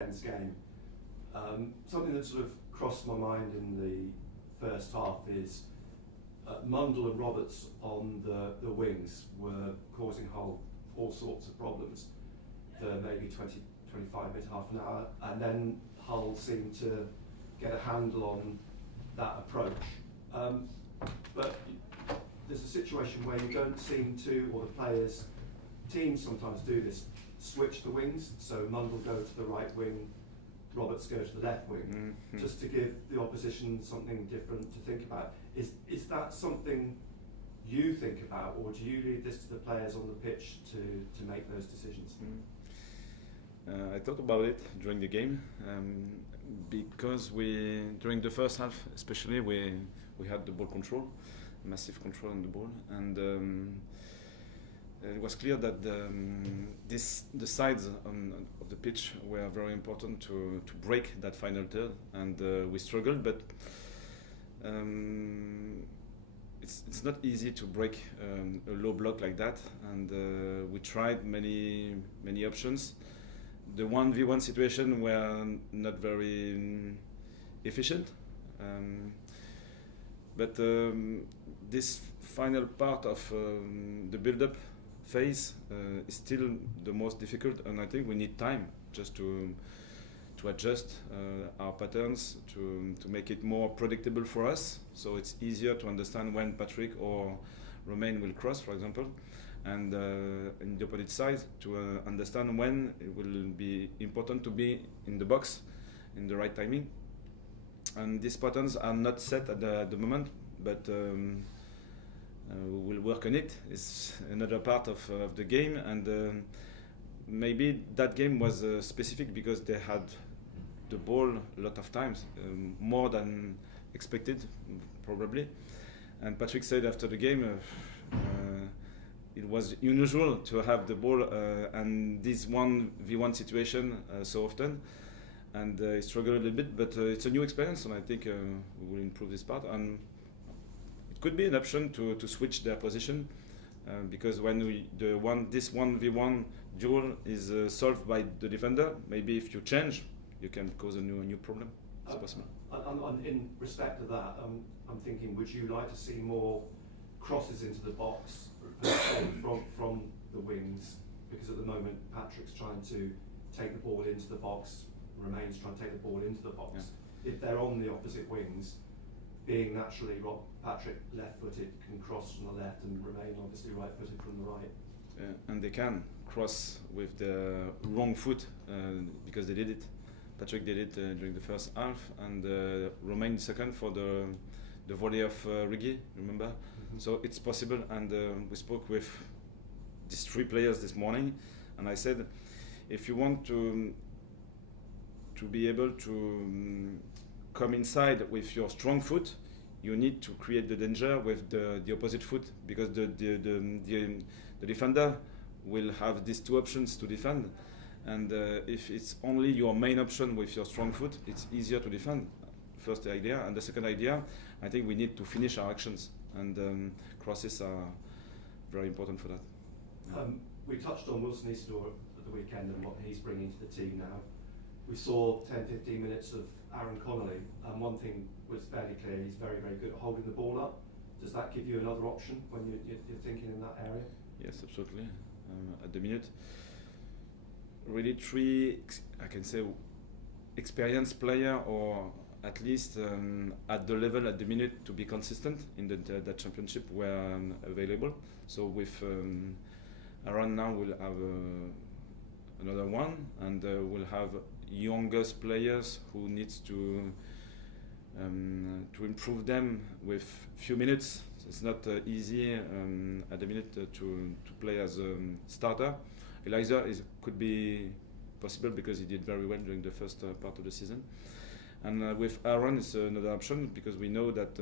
weekend's game. Something that sort of crossed my mind in the first half is Mundle and Roberts on the wings were causing Hull all sorts of problems for maybe 20, 25 minutes, half an hour, and then Hull seemed to get a handle on that approach. But there's a situation where you don't seem to, or the players, teams sometimes do this, switch the wings, so Mundle go to the right wing, Roberts go to the left wing, just to give the opposition something different to think about. Is that something you think about, or do you leave this to the players on the pitch to make those decisions? I thought about it during the game because during the first half especially we had the ball control, massive control on the ball, and it was clear that the sides of the pitch were very important to break that final third, and we struggled, but it's not easy to break a low block like that, and we tried many options. The 1v1 situation were not very efficient, but this final part of the build-up phase is still the most difficult, and I think we need time just to adjust our patterns to make it more predictable for us, so it's easier to understand when Patrick or Romain will cross, for example, and in the opposite side to understand when it will be important to be in the box in the right timing. And these patterns are not set at the moment, but we will work on it. It's another part of the game, and maybe that game was specific because they had the ball a lot of times, more than expected probably. And Patrick said after the game it was unusual to have the ball and this 1v1 situation so often, and he struggled a little bit, but it's a new experience, and I think we will improve this part, and it could be an option to switch their position because when this 1v1 duel is solved by the defender, maybe if you change you can cause a new problem. It's possible. In respect of that, I'm thinking, would you like to see more crosses into the box from the wings? Because at the moment Patrick's trying to take the ball into the box, Romain's trying to take the ball into the box. Yeah. If they're on the opposite wings, being naturally Patrick left-footed can cross from the left, and Romain obviously right-footed from the right. And they can cross with the wrong foot because they did it. Patrick did it during the first half, and Romain second for the volley of Régis, remember? Mm-hmm. So it's possible, and we spoke with these three players this morning, and I said, if you want to be able to come inside with your strong foot, you need to create the danger with the opposite foot, because the defender will have these two options to defend, and if it's only your main option with your strong foot, it's easier to defend. First idea, and the second idea, I think we need to finish our actions, and crosses are very important for that. We touched on Wilson Isidore at the weekend and what he's bringing to the team now. We saw 10-15 minutes of Aaron Connolly, and one thing was fairly clear, he's very, very good at holding the ball up. Does that give you another option when you're thinking in that area? Yes, absolutely. At the minute, really three, I can say, experienced player, or at least at the level at the minute to be consistent in that championship were available. So with Aaron now we'll have another one, and we'll have youngest players who needs to improve them with few minutes. It's not easy at the minute to play as a starter. Eliza could be possible because he did very well during the first part of the season. And with Aaron, it's another option because we know that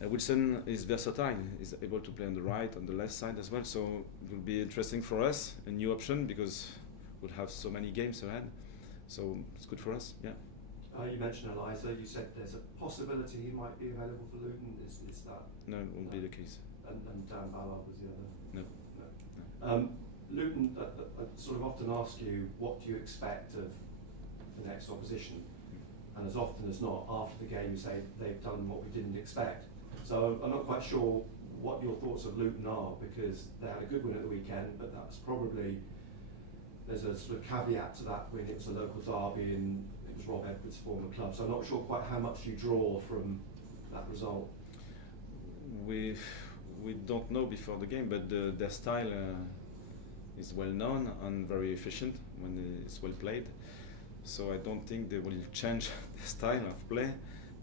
Wilson is versatile. He's able to play on the right, on the left side as well. So it will be interesting for us, a new option, because we'll have so many games ahead. So it's good for us, yeah. You mentioned Eliza. You said there's a possibility he might be available for Luton. Is that? No, it won't be the case. And Dan Ballard was the other? No. Luton, I sort of often ask you, what do you expect of the next opposition? And as often as not, after the game, you say they've done what we didn't expect. So I'm not quite sure what your thoughts of Luton are, because they had a good win at the weekend, but that's probably, there's a sort of caveat to that win. It was a local derby and it was Rob Edwards' former club. So I'm not sure quite how much you draw from that result. We don't know before the game, but their style is well known and very efficient when it's well played. So I don't think they will change the style of play,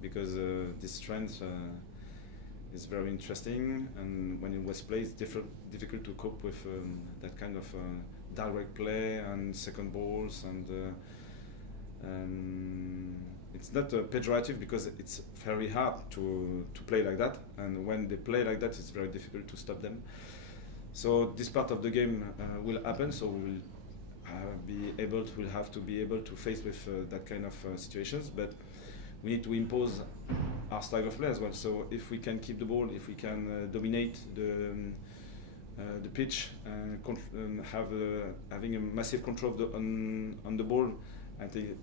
because this strength is very interesting, and when it was played, it's difficult to cope with that kind of direct play and second balls, and it's not pejorative, because it's very hard to play like that, and when they play like that, it's very difficult to stop them. So this part of the game will happen, so we'll have to be able to face with that kind of situations, but we need to impose our style of play as well. So if we can keep the ball, if we can dominate the pitch and having a massive control of on the ball, I think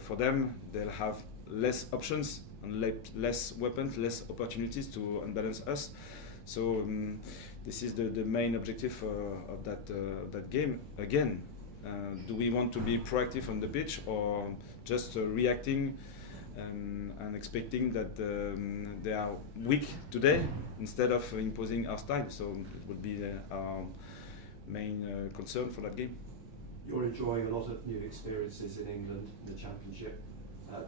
for them they'll have less options and less weapons, less opportunities to unbalance us. So this is the main objective of that game. Again, do we want to be proactive on the pitch, or just reacting and expecting that they are weak today instead of imposing our style? So it would be our main concern for that game. You're enjoying a lot of new experiences in England in the Championship.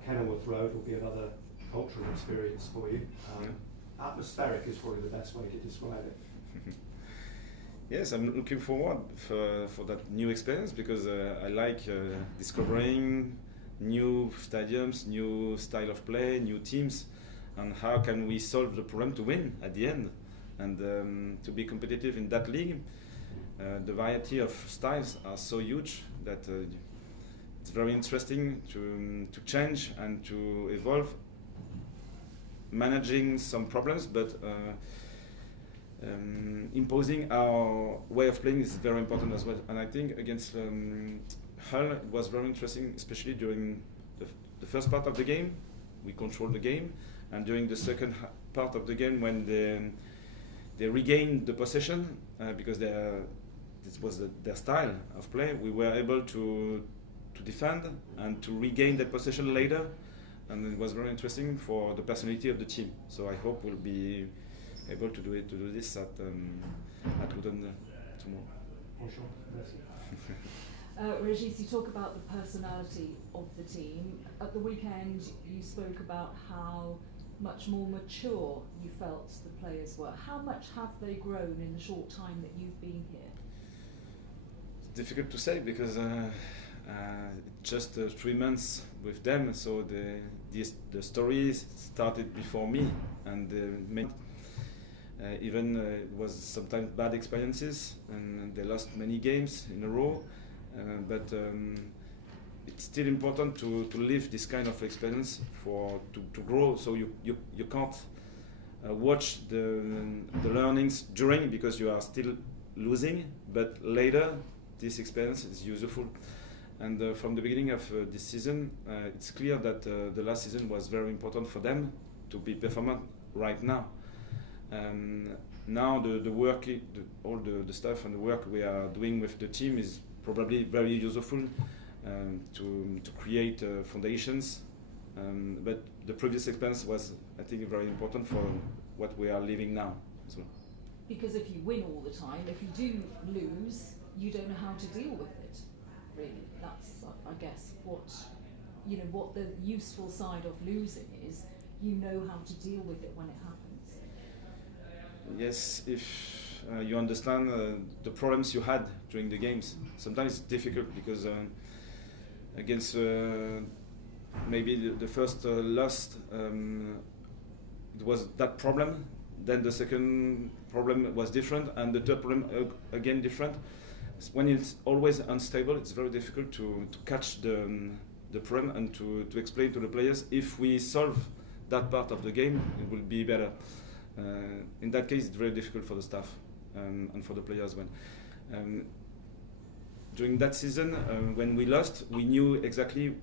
Kenilworth Road will be another cultural experience for you. Atmospheric is probably the best way to describe it. Yes, I'm looking forward for that new experience, because I like discovering new stadiums, new style of play, new teams, and how can we solve the problem to win at the end, and to be competitive in that league. The variety of styles are so huge that it's very interesting to change and to evolve, managing some problems, but imposing our way of playing is very important as well. And I think against Hull it was very interesting, especially during the first part of the game. We controlled the game, and during the second part of the game, when they regained the possession, because this was their style of play, we were able to defend and to regain that possession later, and it was very interesting for the personality of the team. So I hope we'll be able to do this at Luton tomorrow. Bonjour. Merci. Régis, you talk about the personality of the team. At the weekend, you spoke about how much more mature you felt the players were. How much have they grown in the short time that you've been here? It's difficult to say, because just 3 months with them, so the stories started before me, and even it was sometimes bad experiences, and they lost many games in a row. But it's still important to live this kind of experience to grow. So you can't watch the learnings during, because you are still losing, but later this experience is useful. And from the beginning of this season, it's clear that the last season was very important for them to be performant right now. Now the work, all the stuff and the work we are doing with the team is probably very useful to create foundations. But the previous experience was, I think, very important for what we are living now as well. Because if you win all the time, if you do lose, you don't know how to deal with it. Really, that's I guess what the useful side of losing is. You know how to deal with it when it happens. Yes, if you understand the problems you had during the games. Sometimes it's difficult, because against maybe the first loss, it was that problem. Then the second problem was different, and the third problem again different. When it's always unstable, it's very difficult to catch the problem and to explain to the players, if we solve that part of the game, it will be better. In that case, it's very difficult for the staff and for the players. during that season, when we lost, we knew exactly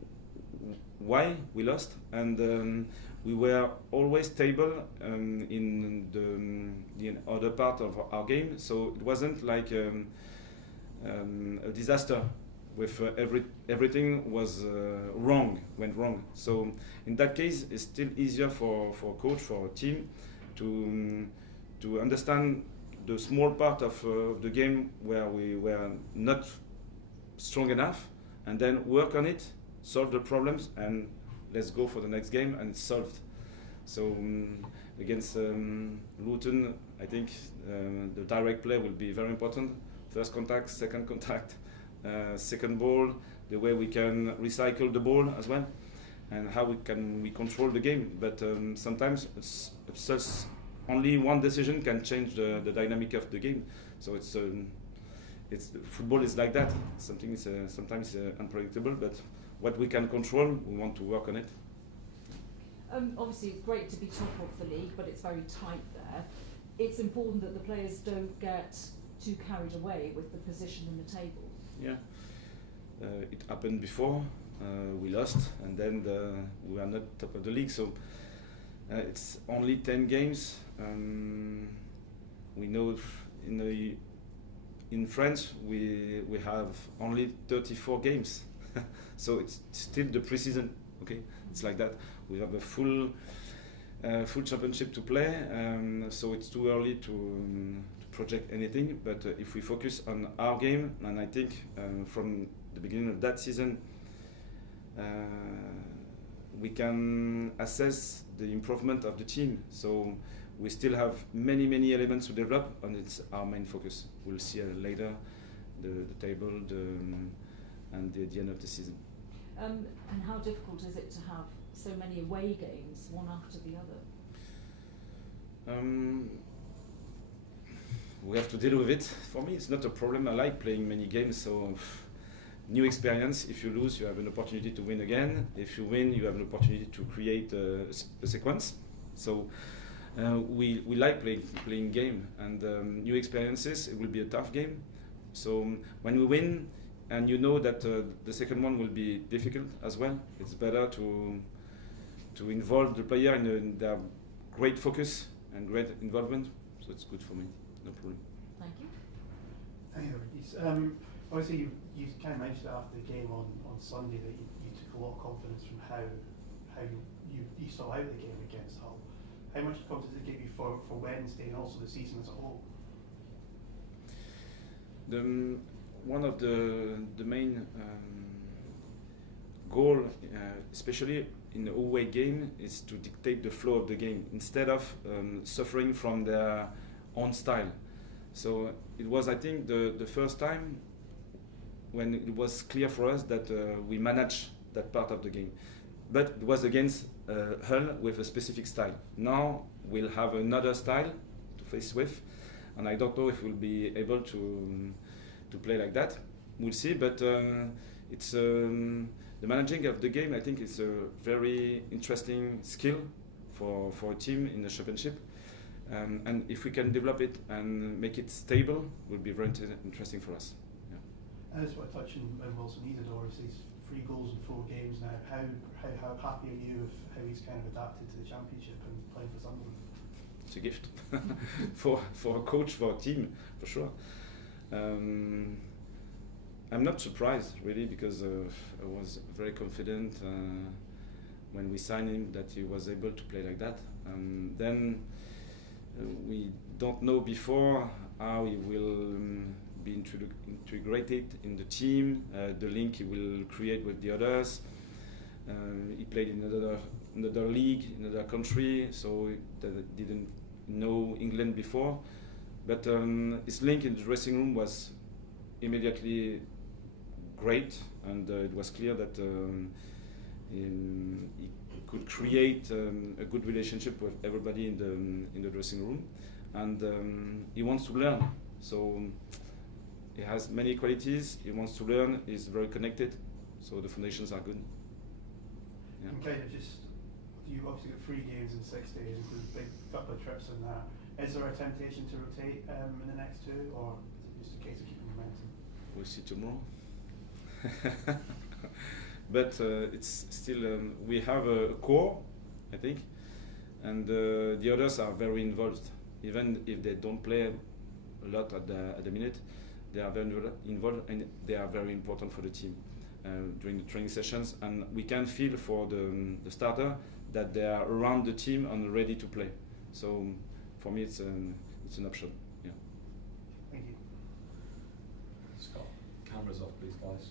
why we lost, and we were always stable in the other part of our game. So it wasn't like a disaster with everything was went wrong. So in that case, it's still easier for a coach, for a team, to understand the small part of the game where we were not strong enough, and then work on it, solve the problems, and let's go for the next game, and it's solved. So against Luton, I think the direct play will be very important. First contact, second contact, second ball, the way we can recycle the ball as well, and how we control the game. But sometimes it's only one decision can change the dynamic of the game. So football is like that. Sometimes unpredictable, but what we can control, we want to work on it. Obviously, it's great to be top of the league, but it's very tight there. It's important that the players don't get too carried away with the position in the table. Yeah, it happened before. We lost, and then we are not top of the league. So it's only 10 games. We know in France we have only 34 games, so it's still the pre-season. Okay, it's like that. We have a full championship to play, so it's too early to project anything. But if we focus on our game, and I think from the beginning of that season, we can assess the improvement of the team. So we still have many elements to develop, and it's our main focus. We'll see later the table and the end of the season. And how difficult is it to have so many away games, one after the other? We have to deal with it. For me, it's not a problem. I like playing many games, so new experience. If you lose, you have an opportunity to win again. If you win, you have an opportunity to create a sequence. So we like playing game, and new experiences. It will be a tough game. So when we win, and you know that the second one will be difficult as well, it's better to involve the player in their great focus and great involvement. So it's good for me. No problem. Thank you. Thank you, Régis. Obviously, you kind of mentioned after the game on Sunday that you took a lot of confidence from how you saw out the game against Hull. How much confidence did it give you for Wednesday and also the season as a whole? One of the main goal, especially in the away game, is to dictate the flow of the game instead of suffering from their own style. So it was, I think, the first time when it was clear for us that we managed that part of the game. But it was against Hull with a specific style. Now we'll have another style to face with, and I don't know if we'll be able to play like that. We'll see, but it's the managing of the game. I think it's a very interesting skill for a team in the championship. And if we can develop it and make it stable, it will be very interesting for us. Yeah. I just want to touch on Wilson Isidore. He's 3 goals in 4 games now. How happy are you with how he's kind of adapted to the championship and playing for Sunderland? It's a gift for a coach, for a team, for sure. I'm not surprised really, because I was very confident when we signed him that he was able to play like that. Then we don't know before how he will be integrated in the team, the link he will create with the others. He played in another league, in another country, so he didn't know England before. But his link in the dressing room was immediately great, and it was clear that he could create a good relationship with everybody in the dressing room, and he wants to learn. So he has many qualities. He wants to learn. He's very connected. So the foundations are good. Yeah. And kind of just, you obviously got 3 games in 6 days, including a big couple of trips in that. Is there a temptation to rotate in the next 2, or is it just a case of keeping momentum? We'll see tomorrow. But it's still we have a core, I think, and the others are very involved. Even if they don't play a lot at the minute, they are very involved and they are very important for the team during the training sessions. And we can feel for the starter that they are around the team and ready to play. So for me, it's an option. Yeah. Thank you. Scott, cameras off, please, guys.